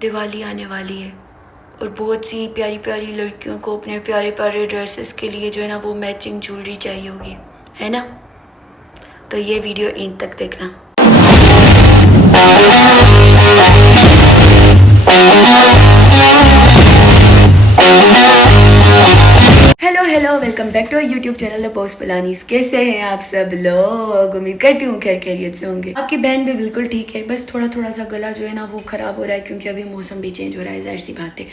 दिवाली आने वाली है और बहुत सी प्यारी प्यारी लड़कियों को अपने प्यारे प्यारे ड्रेसेस के लिए जो है ना वो मैचिंग ज्वेलरी चाहिए होगी, है ना। तो ये वीडियो एंड तक देखना। Hello welcome back to YouTube channel the बulanis। कैसे हैं आप सब लोग? उम्मीद करती हूँ खैर खैरियत से होंगे। आपकी बहन भी बिल्कुल ठीक है, बस थोड़ा सा गला जो है ना वो खराब हो रहा है क्योंकि अभी मौसम भी चेंज हो रहा है, जाहिर सी बात है।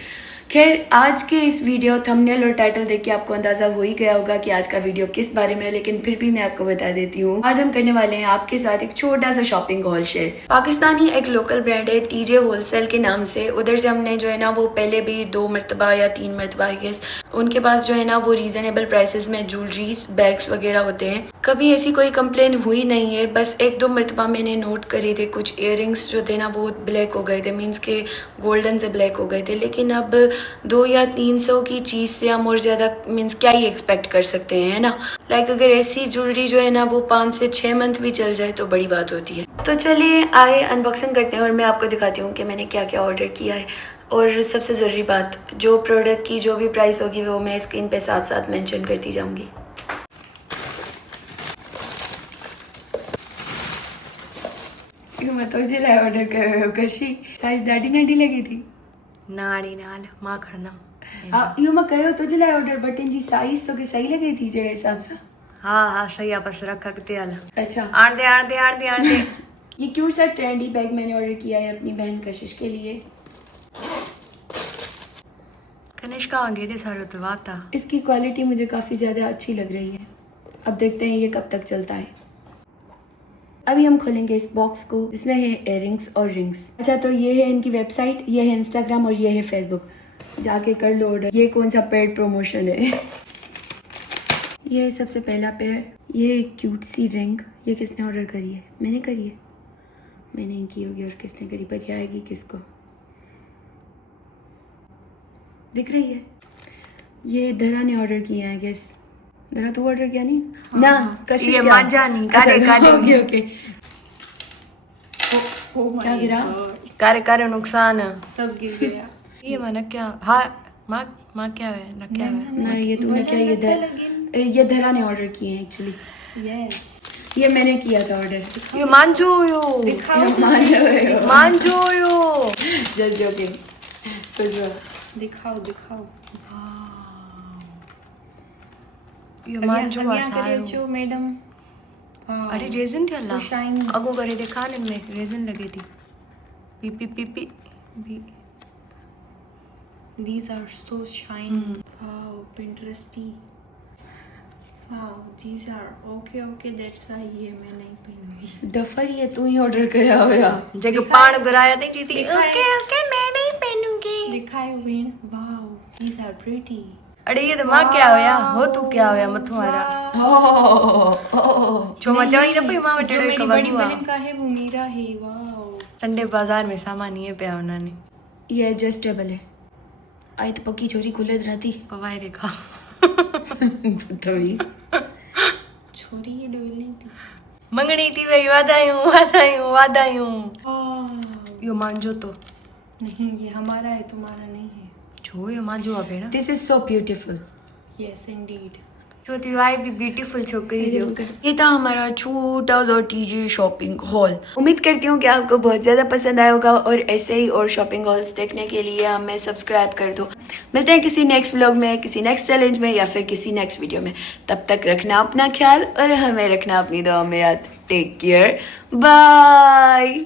खैर आज के इस वीडियो थंबनेल और टाइटल देख के आपको अंदाजा हो ही गया होगा कि आज का वीडियो किस बारे में है, लेकिन फिर भी मैं आपको बता देती हूँ। आज हम करने वाले हैं आपके साथ एक छोटा सा शॉपिंग हॉल शेयर। पाकिस्तानी एक लोकल ब्रांड है टीजे होलसेल के नाम से, उधर से हमने जो है ना वो पहले भी 2 मरतबा या 3 मरतबा गेस उनके पास जो है ना वो रीजनेबल प्राइसेस में ज्वेलरीज बैग्स वगैरह होते हैं। कभी ऐसी कोई कंप्लेन हुई नहीं है, बस 1-2 मरतबा मैंने नोट करे थे कुछ इयररिंग्स जो थे ना वो ब्लैक हो गए थे, मीन्स के गोल्डन से ब्लैक हो गए थे। लेकिन अब 200 या 300 की चीज़ से हम और ज़्यादा मीन्स क्या ही एक्सपेक्ट कर सकते हैं, है ना। लाइक अगर ऐसी ज्वेलरी जो है ना वो 5 से 6 मंथ भी चल जाए तो बड़ी बात होती है। तो चलिए आए अनबॉक्सिंग करते हैं और मैं आपको दिखाती हूँ कि मैंने क्या क्या ऑर्डर किया है। और सबसे ज़रूरी बात, जो प्रोडक्ट की जो भी प्राइस होगी वो मैं स्क्रीन पे साथ साथ मेंशन करती जाऊँगी। मैं तो जिला ऑर्डर कर कशी साइज ॾाढी नंढी लगी थी नाड़ी नाल मां खणंदमि इहो मां कयो तुंहिंजे लाइ ऑर्डर, बट इन जी साइज तोखे सही लगे थी जहिड़े हिसाब सां। हाँ सही है, बस रख अॻिते हल। अच्छा आण दे ये क्यूट सा ट्रेंडी बैग मैंने ऑर्डर किया है अपनी बहन कशिश के लिए। कनिष्का गेड़े सारो तो वाता। इसकी क्वालिटी मुझे काफ़ी ज़्यादा अच्छी लग रही है। अब देखते हैं ये कब तक चलता है। अभी हम खोलेंगे इस बॉक्स को। इसमें है इयररिंग्स और रिंग्स। अच्छा तो ये है इनकी वेबसाइट, ये है इंस्टाग्राम और ये है फेसबुक, जाके कर लो ऑर्डर। ये कौन सा पेड प्रमोशन है। ये है सबसे पहला पेयर, ये क्यूट सी रिंग। ये किसने ऑर्डर करी है? मैंने करी है, मैंने ही की होगी। और किसने करी, पर ये आएगी किसको? दिख रही है? ये धरा ने ऑर्डर किया है गेस। धरा तू ऑर्डर किया नहीं? हाँ, ना कशिश ये क्या? मजा नहीं कारे ओके क्या गिरा? कारे नुकसान सब गिर गया। ये मन क्या? हाँ माँ क्या है ना क्या है ना ये तूने क्या, ये धरा ने ऑर्डर किए हैं एक्चुअली। यस ये मैंने किया था ऑर्डर। ये मांजोयो जस्ट जोकिंग। दिखाओ ये मांजो जो मैडम। अरे रेजिन थी अल्लाह अगो करे देखा ने में रेजिन लगी थी। P These are so shiny. Wow, Pinteresty. Wow, these are okay. That's why ये मैं नहीं पहनूंगी। डफर ये तू ही ऑर्डर किया होया। जगह पान बुराया थी जीती। ओके मैं नहीं पहनूंगी। दिखाओ बहन। Wow, these are pretty. अरे ये तो माँ क्या होया हो तू क्या होया मत तुम्हारा जो मचाई ना पई माँ जो मेरी बड़ी बहन का है वो मेरा है। वाओ संडे बाजार में सामान ये पे उन्होंने। ये एडजस्टेबल है। आई तो पक्की चोरी खुले रहती पवाई रेखा बदतमीज छोरी ये डोली थी मंगनी थी भाई वादायूं यो मांजो तो नहीं, ये हमारा है तुम्हारा नहीं है। जो यो मांजो आ भेड़ा। This is so beautiful. Yes Indeed. जो तिवाई भी ब्यूटीफुल छोकरी जो। ये था हमारा छोटा सा टीजे शॉपिंग हॉल। उम्मीद करती हूँ कि आपको बहुत ज़्यादा पसंद आया होगा और ऐसे ही और शॉपिंग हॉल्स देखने के लिए हमें सब्सक्राइब कर दो। मिलते हैं किसी नेक्स्ट व्लॉग में, किसी नेक्स्ट चैलेंज में या फिर किसी नेक्स्ट वीडियो में। तब तक रखना अपना ख्याल और हमें रखना अपनी दुआ में याद। Take care, bye.